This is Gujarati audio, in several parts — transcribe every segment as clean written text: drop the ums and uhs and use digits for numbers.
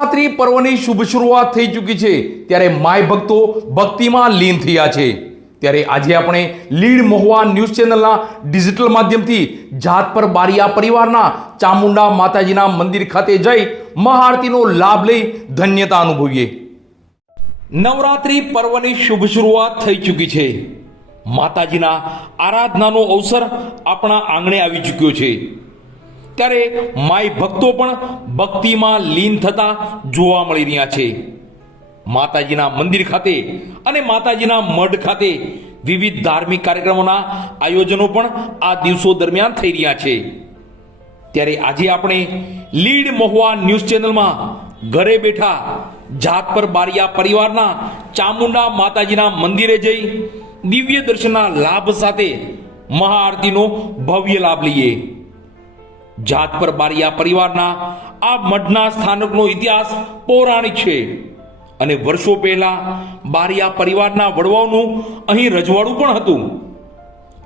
નવરાત્રિ પર્વની શુભ શરૂઆત થઈ ચૂકી છે ત્યારે માય ભક્તો ભક્તિમાં લીન થયા છે ત્યારે આજે આપણે લીડ મહુવા ન્યૂઝ ચેનલના ડિજિટલ માધ્યમથી જાત પર બારિયા પરિવારના ચામુંડા માતાજીના મંદિર ખાતે જઈ મહાઆરતીનો લાભ લઈ ધન્યતા અનુભવીએ। નવરાત્રિ પર્વની શુભ શરૂઆત થઈ ચૂકી છે। માતાજીના આરાધનાનો અવસર આપણા આંગણે આવી ચૂક્યો છે ત્યારે માય ભક્તો પણ ભક્તિમાં લીન થતા જોવા મળી રહ્યા છે। માતાજીના મંદિર ખાતે અને માતાજીના મઢ ખાતે વિવિધ ધાર્મિક કાર્યક્રમોના આયોજનો પણ આ દિવસો દરમિયાન થઈ રહ્યા છે ત્યારે આજે આપણે લીડ મહુવા ન્યૂઝ ચેનલમાં ઘરે બેઠા જાત પર બારિયા પરિવારના ચામુંડા માતાજીના મંદિરે જઈ દિવ્ય દર્શનના લાભ સાથે મહાઆરતીનો ભવ્ય લાભ લઈએ। જાત પર બારિયા પરિવારના આ મઢના સ્થાનકનો ઇતિહાસ પૌરાણિક છે અને વર્ષો પહેલા બારિયા પરિવારના વડવાઓનું અહીં રજવાડું પણ હતું।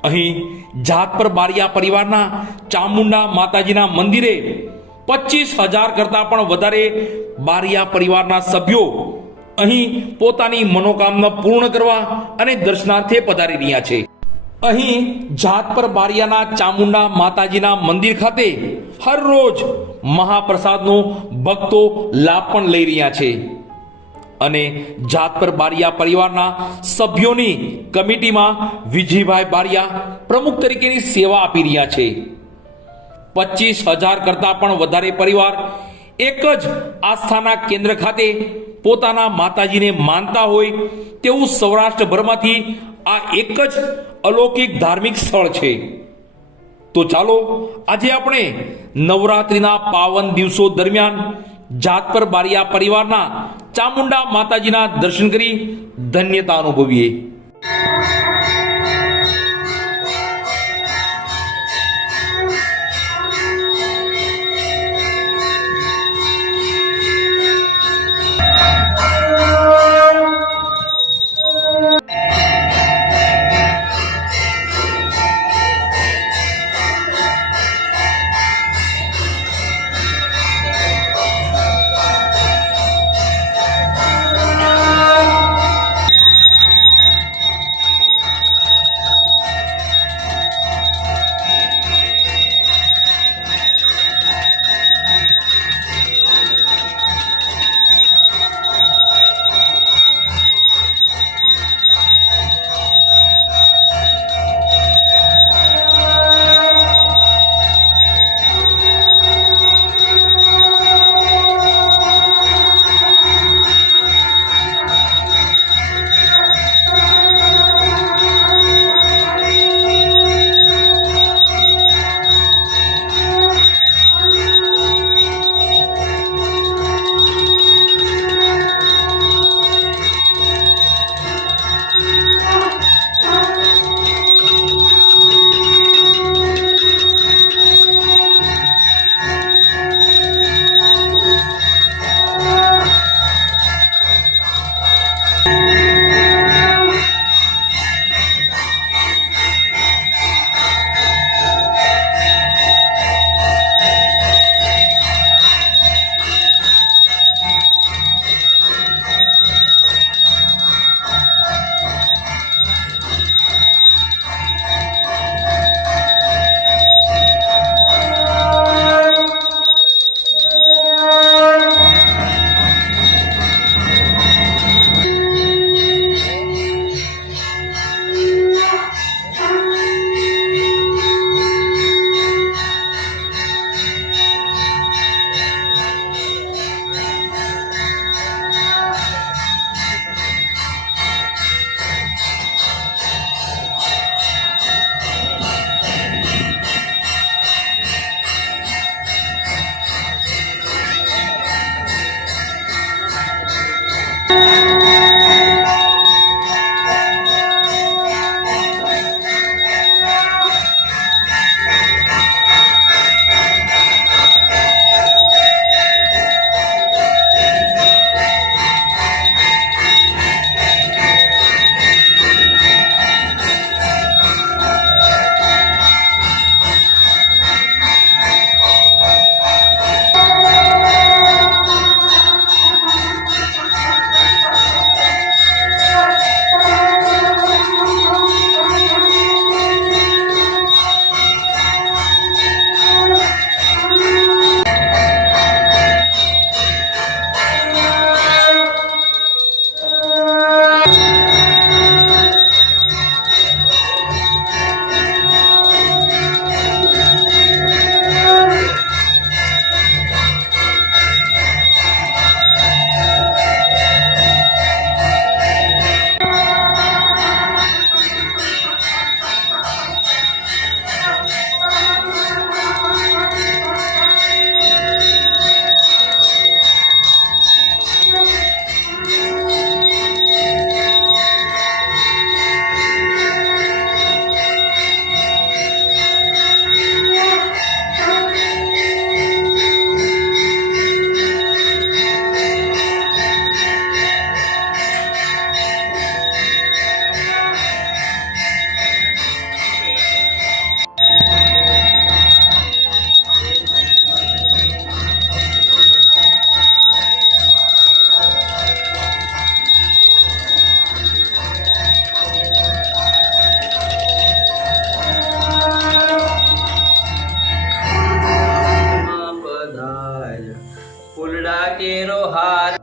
અહીં જાત પર બારિયા પરિવારના ચામુંડા માતાજીના મંદિરે 25,000 કરતા પણ વધારે બારિયા પરિવારના સભ્યો અહીં પોતાની મનોકામના પૂર્ણ કરવા અને દર્શનાર્થે પધારી રહ્યા છે। અહીં જાત પર બારિયાના ચામુંડા માતાજીના મંદિર ખાતે હર રોજ મહાપ્રસાદનો ભક્તો લાભ પણ લઈ રહ્યા છે અને જાત પર બારિયા પરિવારના સભ્યોની કમિટીમાં વિજયભાઈ બારિયા પ્રમુખ તરીકેની સેવા આપી રહ્યા છે। 25,000 કરતા પણ વધારે પરિવાર એક જ આસ્થાના કેન્દ્ર ખાતે પોતાના માતાજીને માનતા હોય તેવું સૌરાષ્ટ્રભરમાંથી આ એક જ અલૌકિક ધાર્મિક સ્થળ છે। તો ચાલો આજે આપણે નવરાત્રિના પાવન દિવસો દરમિયાન જાત પર બારિયા પરિવારના ચામુંડા માતાજીના દર્શન કરી ધન્યતા અનુભવીએ। આભાર